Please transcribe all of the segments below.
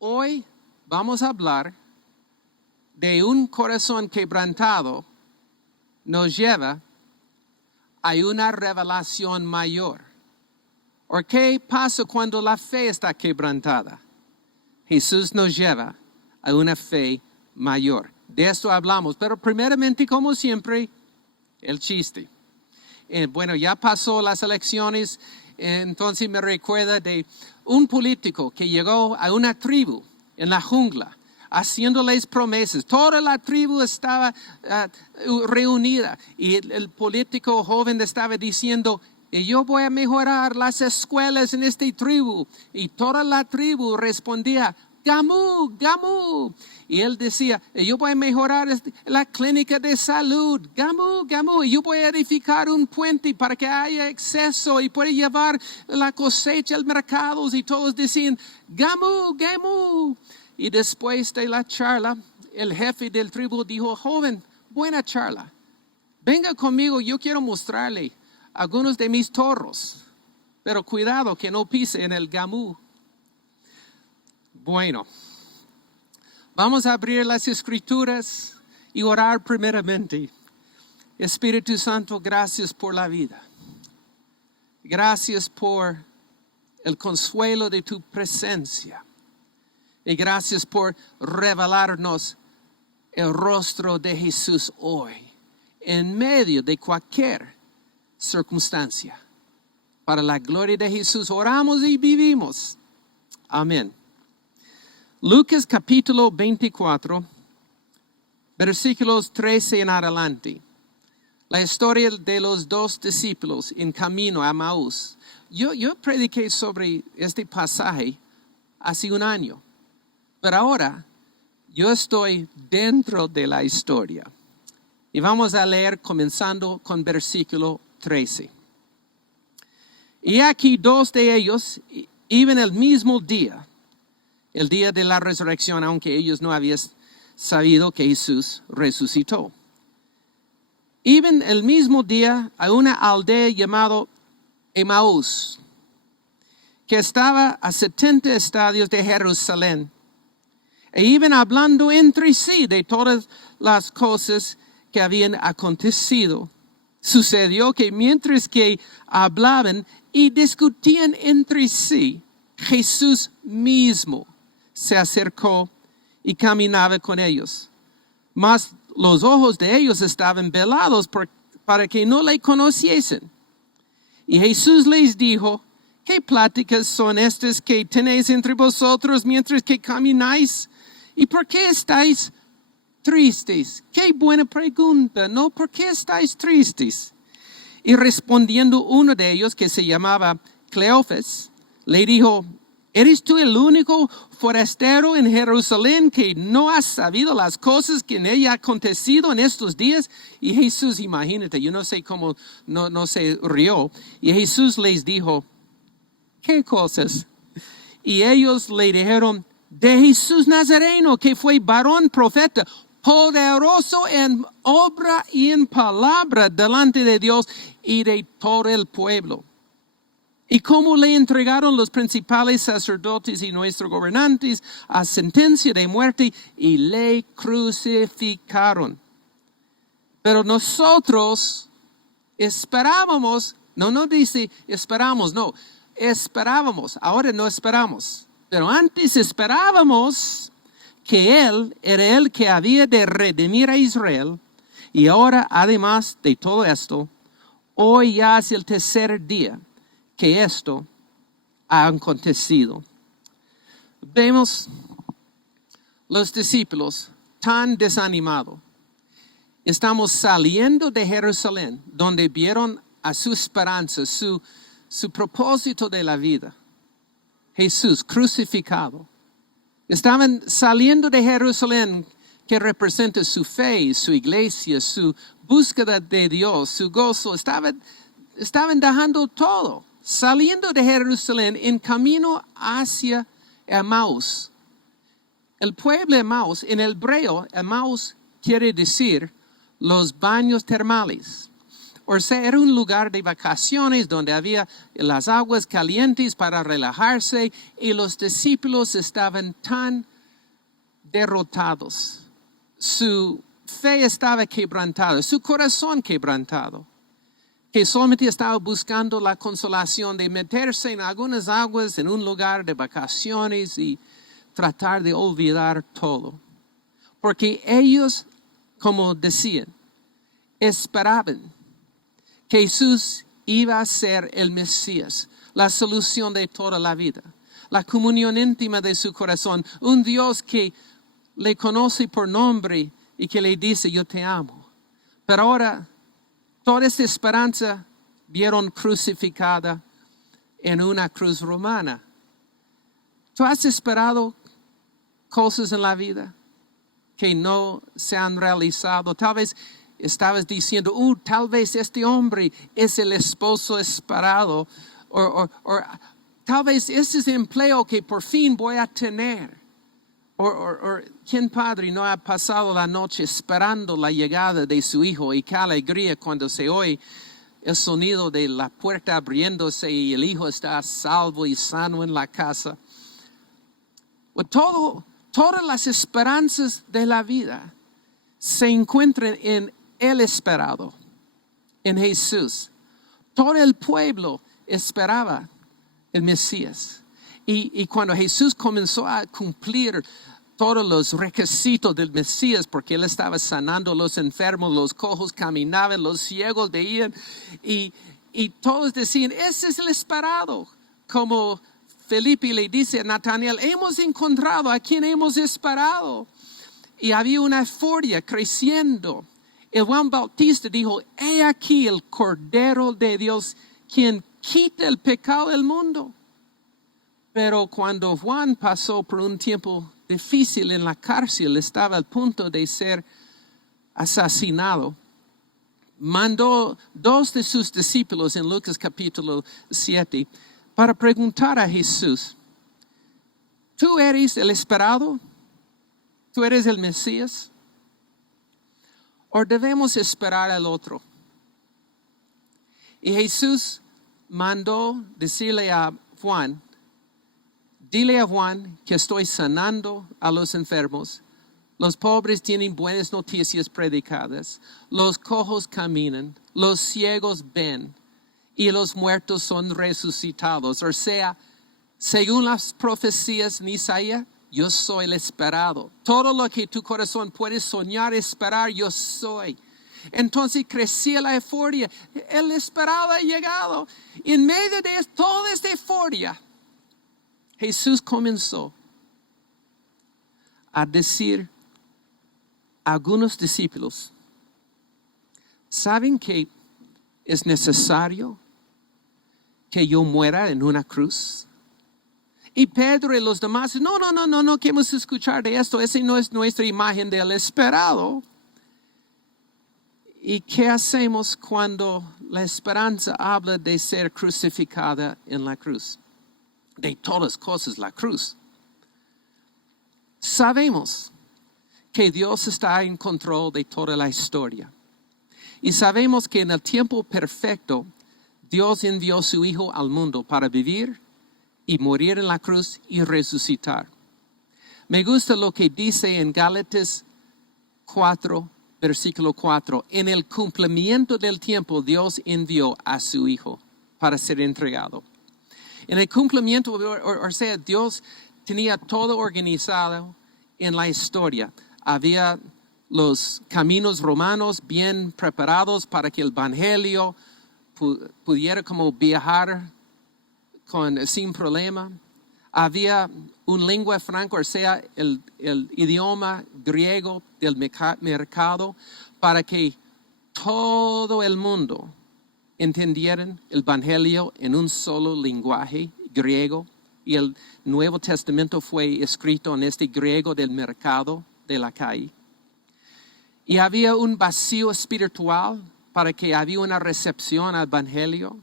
Hoy vamos a hablar de un corazón quebrantado nos lleva a una revelación mayor. ¿O qué pasa cuando la fe está quebrantada? Jesús nos lleva a una fe mayor. De esto hablamos, pero primeramente, como siempre, el chiste. Bueno, ya pasó las elecciones, entonces me recuerda de un político que llegó a una tribu en la jungla, haciéndoles promesas. Toda la tribu estaba reunida y el político joven estaba diciendo, yo voy a mejorar las escuelas en esta tribu. Y toda la tribu respondía, Gamu, Gamu. Y él decía, yo voy a mejorar la clínica de salud, Gamu, Gamu. Y yo voy a edificar un puente para que haya acceso y pueda llevar la cosecha al mercado. Y todos decían, Gamu, Gamu. Y después de la charla, el jefe del tribu dijo, joven, buena charla. Venga conmigo, yo quiero mostrarle algunos de mis toros. Pero cuidado que no pise en el Gamu. Bueno, vamos a abrir las Escrituras y orar primeramente. Espíritu Santo, gracias por la vida. Gracias por el consuelo de tu presencia. Y gracias por revelarnos el rostro de Jesús hoy, en medio de cualquier circunstancia. Para la gloria de Jesús oramos y vivimos. Amén. Lucas capítulo 24, versículos 13 en adelante. La historia de los dos discípulos en camino a Maús. Yo prediqué sobre este pasaje hace un año, pero ahora yo estoy dentro de la historia. Y vamos a leer comenzando con versículo 13. Y aquí dos de ellos iban el mismo día. El día de la resurrección, aunque ellos no habían sabido que Jesús resucitó. Iban el mismo día a una aldea llamada Emaús, que estaba a 70 estadios de Jerusalén. E iban hablando entre sí de todas las cosas que habían acontecido. Sucedió que mientras que hablaban y discutían entre sí, Jesús mismo se acercó y caminaba con ellos. Mas los ojos de ellos estaban velados para que no le conociesen. Y Jesús les dijo, ¿qué pláticas son estas que tenéis entre vosotros mientras que camináis? ¿Y por qué estáis tristes? Qué buena pregunta, ¿no? ¿Por qué estáis tristes? Y respondiendo uno de ellos, que se llamaba Cleofas, le dijo, ¿eres tú el único forastero en Jerusalén que no has sabido las cosas que en ella han acontecido en estos días? Y Jesús, imagínate, yo no sé cómo no se rió. Y Jesús les dijo, ¿qué cosas? Y ellos le dijeron, de Jesús Nazareno, que fue varón profeta, poderoso en obra y en palabra delante de Dios y de todo el pueblo. Y cómo le entregaron los principales sacerdotes y nuestros gobernantes a sentencia de muerte y le crucificaron. Pero nosotros esperábamos, no dice esperamos, no, esperábamos, ahora no esperamos. Pero antes esperábamos que Él era el que había de redimir a Israel. Y ahora, además de todo esto, hoy ya es el tercer día que esto ha acontecido. Vemos los discípulos tan desanimados. Estamos saliendo de Jerusalén, donde vieron a su esperanza, su propósito de la vida. Jesús crucificado. Estaban saliendo de Jerusalén, que representa su fe, su iglesia, su búsqueda de Dios, su gozo. Estaban dejando todo. Saliendo de Jerusalén en camino hacia Emaús. El pueblo Emaús, en el hebreo, Emaús quiere decir los baños termales. O sea, era un lugar de vacaciones donde había las aguas calientes para relajarse y los discípulos estaban tan derrotados. Su fe estaba quebrantada, su corazón quebrantado, que solamente estaba buscando la consolación de meterse en algunas aguas en un lugar de vacaciones y tratar de olvidar todo. Porque ellos, como decían, esperaban que Jesús iba a ser el Mesías, la solución de toda la vida, la comunión íntima de su corazón, un Dios que le conoce por nombre y que le dice, yo te amo. Pero ahora, toda esta esperanza vieron crucificada en una cruz romana. ¿Tú has esperado cosas en la vida que no se han realizado? Tal vez estabas diciendo, tal vez este hombre es el esposo esperado, o tal vez ese es el empleo que por fin voy a tener. O ¿quién padre no ha pasado la noche esperando la llegada de su hijo y qué alegría cuando se oye el sonido de la puerta abriéndose y el hijo está salvo y sano en la casa? Todas las esperanzas de la vida se encuentran en el esperado, en Jesús. Todo el pueblo esperaba el Mesías. Y cuando Jesús comenzó a cumplir todos los requisitos del Mesías, porque Él estaba sanando a los enfermos, los cojos caminaban, los ciegos veían, y todos decían, ese es el esperado. Como Felipe le dice a Natanael, hemos encontrado a quien hemos esperado. Y había una euforia creciendo. El Juan Bautista dijo, he aquí el Cordero de Dios, quien quita el pecado del mundo. Pero cuando Juan pasó por un tiempo difícil en la cárcel, estaba al punto de ser asesinado, mandó 2 de sus discípulos en Lucas capítulo 7 para preguntar a Jesús, ¿tú eres el esperado? ¿Tú eres el Mesías? ¿O debemos esperar al otro? Y Jesús mandó decirle a Juan, dile a Juan que estoy sanando a los enfermos. Los pobres tienen buenas noticias predicadas. Los cojos caminan. Los ciegos ven. Y los muertos son resucitados. O sea, según las profecías en Isaías, yo soy el esperado. Todo lo que tu corazón puede soñar, esperar, yo soy. Entonces crecía la euforia. El esperado ha llegado. En medio de toda esta euforia, Jesús comenzó a decir a algunos discípulos, ¿saben que es necesario que yo muera en una cruz? Y Pedro y los demás, no queremos escuchar de esto, esa no es nuestra imagen del esperado. ¿Y qué hacemos cuando la esperanza habla de ser crucificada en la cruz? De todas cosas la cruz. Sabemos que Dios está en control de toda la historia. Y sabemos que en el tiempo perfecto, Dios envió a su Hijo al mundo para vivir y morir en la cruz y resucitar. Me gusta lo que dice en Gálatas 4, versículo 4. En el cumplimiento del tiempo, Dios envió a su Hijo para ser entregado. En el cumplimiento, o sea, Dios tenía todo organizado en la historia. Había los caminos romanos bien preparados para que el evangelio pudiera como viajar sin problema. Había una lengua franca, o sea, el idioma griego del mercado, para que todo el mundo entendieran el evangelio en un solo lenguaje griego. Y el Nuevo Testamento fue escrito en este griego del mercado de la calle. Y había un vacío espiritual para que había una recepción al evangelio.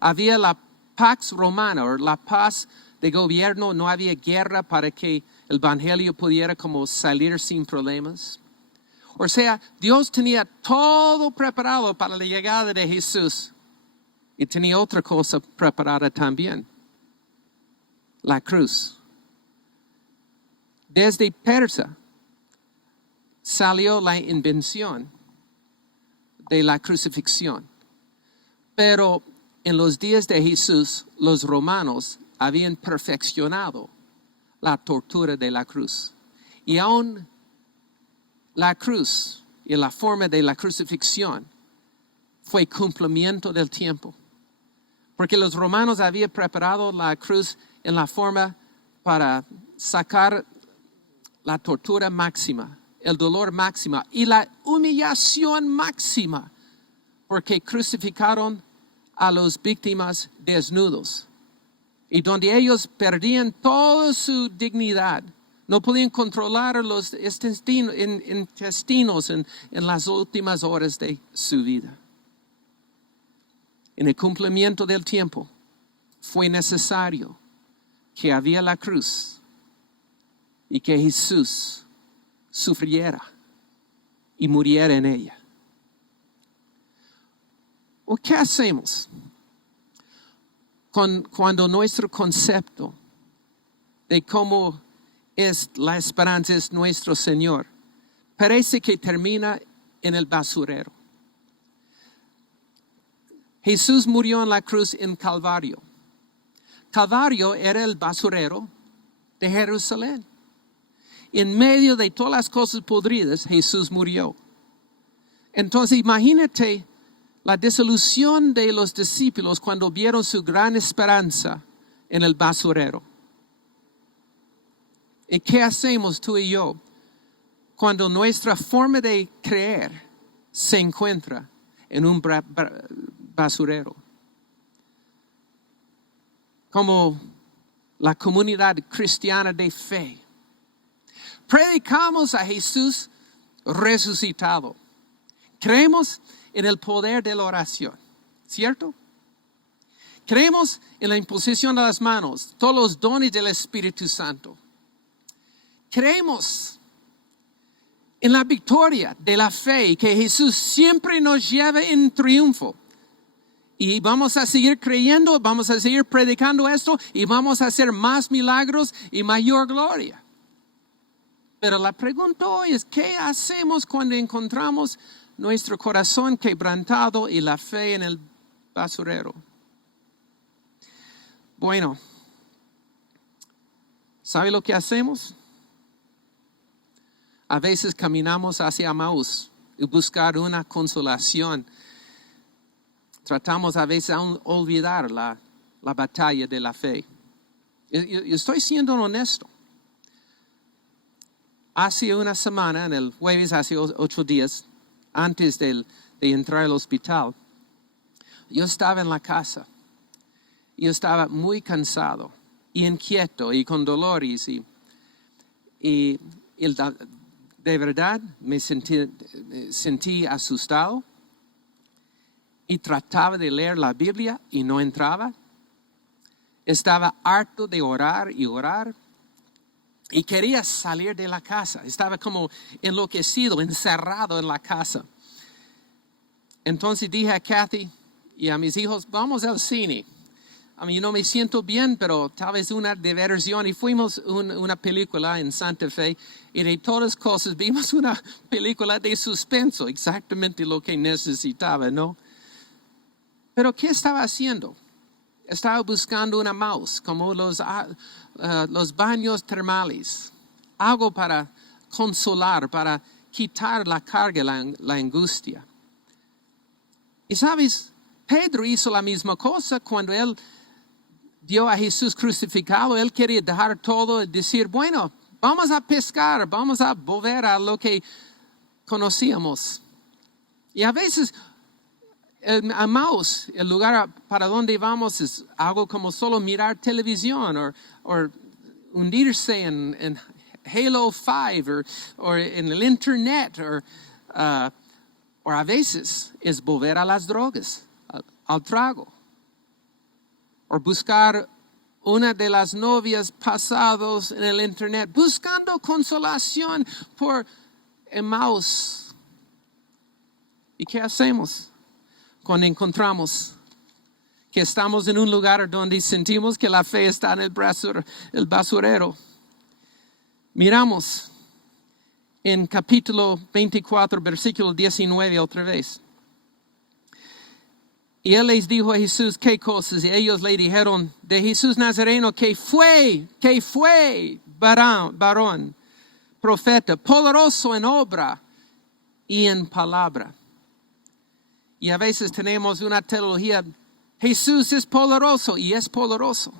Había la pax romana, o la paz de gobierno, no había guerra para que el evangelio pudiera como salir sin problemas. O sea, Dios tenía todo preparado para la llegada de Jesús. Y tenía otra cosa preparada también. La cruz. Desde Persia salió la invención de la crucifixión. Pero en los días de Jesús, los romanos habían perfeccionado la tortura de la cruz. Y aún la cruz y la forma de la crucifixión fue cumplimiento del tiempo. Porque los romanos habían preparado la cruz en la forma para sacar la tortura máxima, el dolor máximo y la humillación máxima. Porque crucificaron a las víctimas desnudos. Y donde ellos perdían toda su dignidad. No podían controlar los intestinos en las últimas horas de su vida. En el cumplimiento del tiempo fue necesario que había la cruz y que Jesús sufriera y muriera en ella. ¿O qué hacemos cuando nuestro concepto de cómo es la esperanza es nuestro Señor parece que termina en el basurero? Jesús murió en la cruz en Calvario. Calvario era el basurero de Jerusalén. En medio de todas las cosas podridas, Jesús murió. Entonces imagínate la desilusión de los discípulos cuando vieron su gran esperanza en el basurero. ¿Y qué hacemos tú y yo cuando nuestra forma de creer se encuentra en un basurero? Como la comunidad cristiana de fe. Predicamos a Jesús resucitado. Creemos en el poder de la oración, ¿cierto? Creemos en la imposición de las manos, todos los dones del Espíritu Santo. Creemos en la victoria de la fe, que Jesús siempre nos lleva en triunfo. Y vamos a seguir creyendo, vamos a seguir predicando esto y vamos a hacer más milagros y mayor gloria. Pero la pregunta hoy es, ¿qué hacemos cuando encontramos nuestro corazón quebrantado y la fe en el basurero? Bueno, ¿sabe lo que hacemos? A veces caminamos hacia Emaús y buscar una consolación. Tratamos a veces de olvidar la batalla de la fe. Yo estoy siendo honesto. Hace una semana, en el jueves, hace 8 días, antes de entrar al hospital, yo estaba en la casa. Yo estaba muy cansado, y inquieto, y con dolores, y de verdad me sentí asustado, y trataba de leer la Biblia y no entraba. Estaba harto de orar y orar, y quería salir de la casa. Estaba como enloquecido, encerrado en la casa. Entonces dije a Kathy y a mis hijos, vamos al cine. A mí no me siento bien, pero tal vez una diversión. Y fuimos a una película en Santa Fe. Y de todas cosas vimos una película de suspenso. Exactamente lo que necesitaba, ¿no? Pero ¿qué estaba haciendo? Estaba buscando una mouse, como los baños termales. Algo para consolar, para quitar la carga, la angustia. Y sabes, Pedro hizo la misma cosa cuando él vio a Jesús crucificado. Él quería dejar todo y decir, bueno, vamos a pescar, vamos a volver a lo que conocíamos. Y a veces Emaús, el lugar para donde vamos es algo como solo mirar televisión o hundirse en Halo 5 o en el internet o a veces es volver a las drogas, al trago, o buscar una de las novias pasados en el internet, buscando consolación por Emmaus. ¿Y qué hacemos cuando encontramos que estamos en un lugar donde sentimos que la fe está en el basurero? Miramos en capítulo 24, versículo 19 otra vez. Y él les dijo a Jesús qué cosas, y ellos le dijeron de Jesús Nazareno que fue varón, profeta, poderoso en obra y en palabra. Y a veces tenemos una teología, Jesús es poderoso y es poderoso.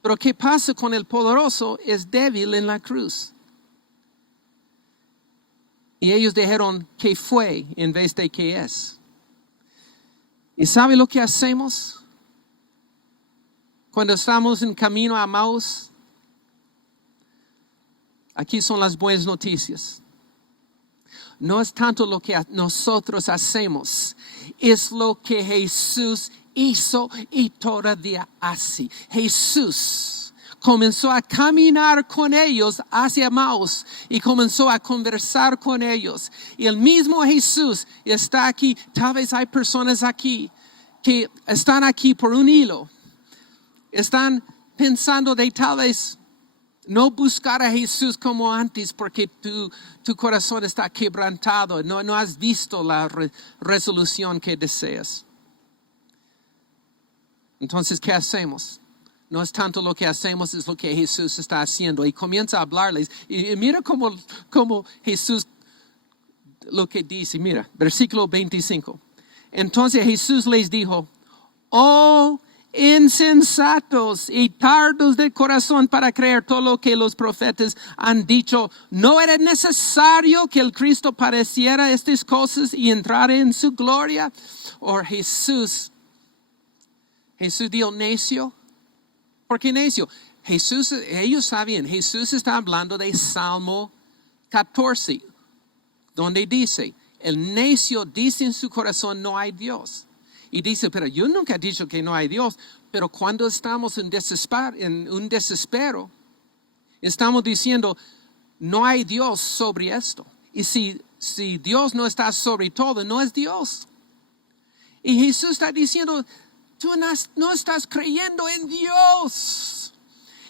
Pero ¿qué pasa con el poderoso? Es débil en la cruz. Y ellos dijeron que fue en vez de que es. ¿Y sabe lo que hacemos cuando estamos en camino a Emmaus? Aquí son las buenas noticias. No es tanto lo que nosotros hacemos, es lo que Jesús hizo y todavía hace. Jesús comenzó a caminar con ellos hacia Emmaus y comenzó a conversar con ellos. Y el mismo Jesús está aquí. Tal vez hay personas aquí que están aquí por un hilo. Están pensando de tal vez no buscar a Jesús como antes porque tu corazón está quebrantado. No has visto la resolución que deseas. Entonces, ¿qué hacemos? No es tanto lo que hacemos, es lo que Jesús está haciendo. Y comienza a hablarles. Y mira cómo Jesús lo que dice. Mira, versículo 25. Entonces Jesús les dijo, oh insensatos y tardos de corazón para creer todo lo que los profetas han dicho. ¿No era necesario que el Cristo padeciera estas cosas y entrara en su gloria? ¿O Jesús dio necio? ¿Por qué necio? Ellos sabían, Jesús está hablando de Salmo 14, donde dice, el necio dice en su corazón no hay Dios. Y dice, pero yo nunca he dicho que no hay Dios, pero cuando estamos en un desespero, estamos diciendo, no hay Dios sobre esto. Y si Dios no está sobre todo, no es Dios. Y Jesús está diciendo, tú no estás creyendo en Dios.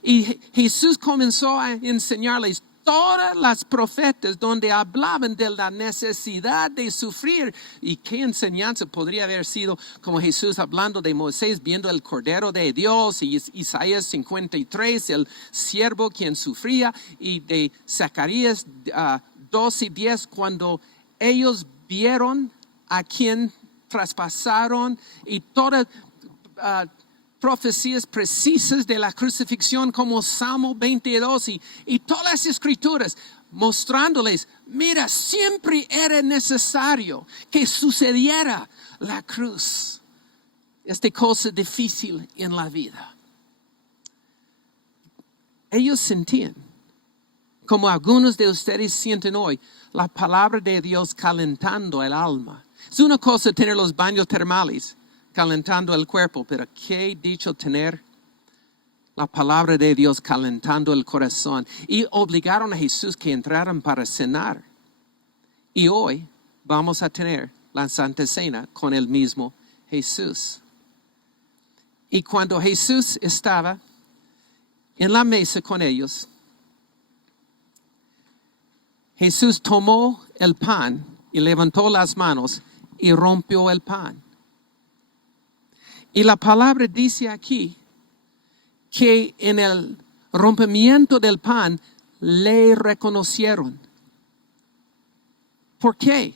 Y Jesús comenzó a enseñarles todas las profetas donde hablaban de la necesidad de sufrir. ¿Y qué enseñanza podría haber sido como Jesús hablando de Moisés viendo el Cordero de Dios, y Isaías 53, el siervo quien sufría, y de Zacarías 12:10 cuando ellos vieron a quien traspasaron, y todas profecías precisas de la crucifixión como Salmo 22 y todas las escrituras mostrándoles, mira, siempre era necesario que sucediera la cruz, esta cosa difícil en la vida. Ellos sentían, como algunos de ustedes sienten hoy, la palabra de Dios calentando el alma. Es una cosa tener los baños termales calentando el cuerpo, pero qué dicho tener la palabra de Dios calentando el corazón. Y obligaron a Jesús que entraran para cenar. Y hoy vamos a tener la Santa Cena con el mismo Jesús. Y cuando Jesús estaba en la mesa con ellos, Jesús tomó el pan y levantó las manos y rompió el pan. Y la palabra dice aquí que en el rompimiento del pan le reconocieron. ¿Por qué?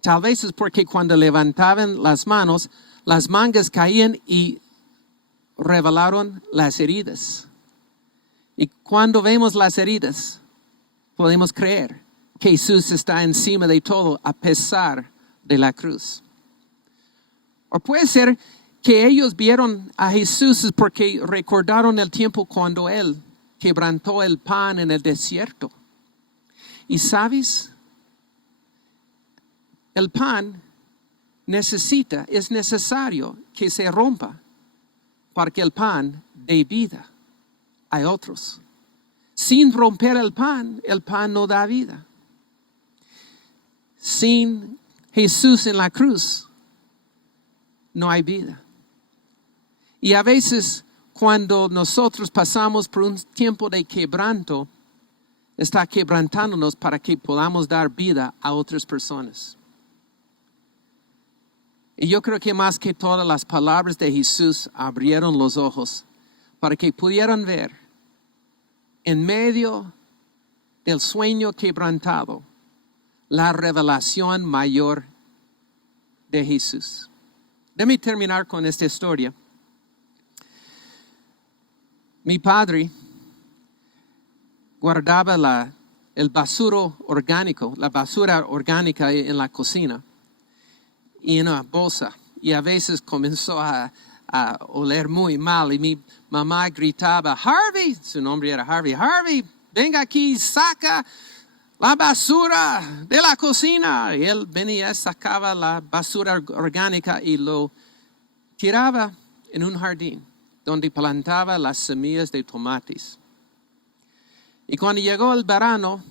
Tal vez es porque cuando levantaban las manos, las mangas caían y revelaron las heridas. Y cuando vemos las heridas, podemos creer que Jesús está encima de todo a pesar de la cruz. O puede ser que ellos vieron a Jesús porque recordaron el tiempo cuando Él quebrantó el pan en el desierto. Y sabes, el pan es necesario que se rompa para que el pan dé vida a otros. Sin romper el pan no da vida. Sin Jesús en la cruz, no hay vida. Y a veces cuando nosotros pasamos por un tiempo de quebranto, está quebrantándonos para que podamos dar vida a otras personas. Y yo creo que más que todas las palabras de Jesús abrieron los ojos para que pudieran ver en medio del sueño quebrantado la revelación mayor de Jesús. Déjame terminar con esta historia. Mi padre guardaba el basuro orgánico, la basura orgánica en la cocina y en una bolsa. Y a veces comenzó a oler muy mal. Y mi mamá gritaba, Harvey, su nombre era Harvey, Harvey, venga aquí, saca la basura de la cocina. Y él venía, sacaba la basura orgánica y lo tiraba en un jardín donde plantaba las semillas de tomates. Y cuando llegó el verano,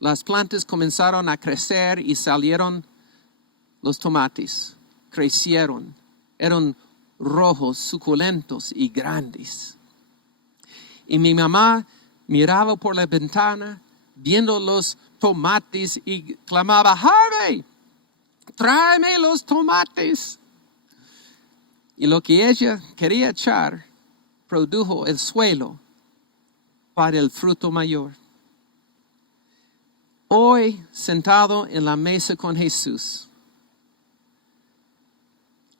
las plantas comenzaron a crecer y salieron los tomates. Crecieron, eran rojos, suculentos y grandes. Y mi mamá miraba por la ventana, viendo los tomates y clamaba, Harvey, tráeme los tomates. Y lo que ella quería echar produjo el suelo para el fruto mayor. Hoy, sentado en la mesa con Jesús,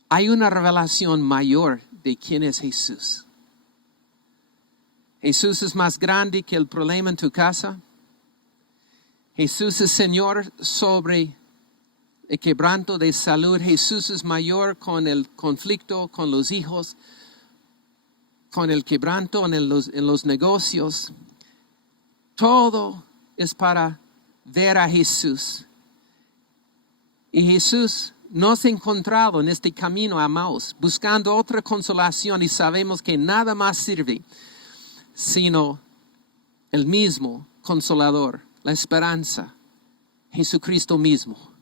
hay una revelación mayor de quién es Jesús. Jesús es más grande que el problema en tu casa. Jesús es Señor sobre el quebranto de salud. Jesús es mayor con el conflicto con los hijos, con el quebranto en los negocios. Todo es para ver a Jesús. Y Jesús nos ha encontrado en este camino a Emmaús, buscando otra consolación, y sabemos que nada más sirve sino el mismo Consolador, la esperanza, Jesucristo mismo.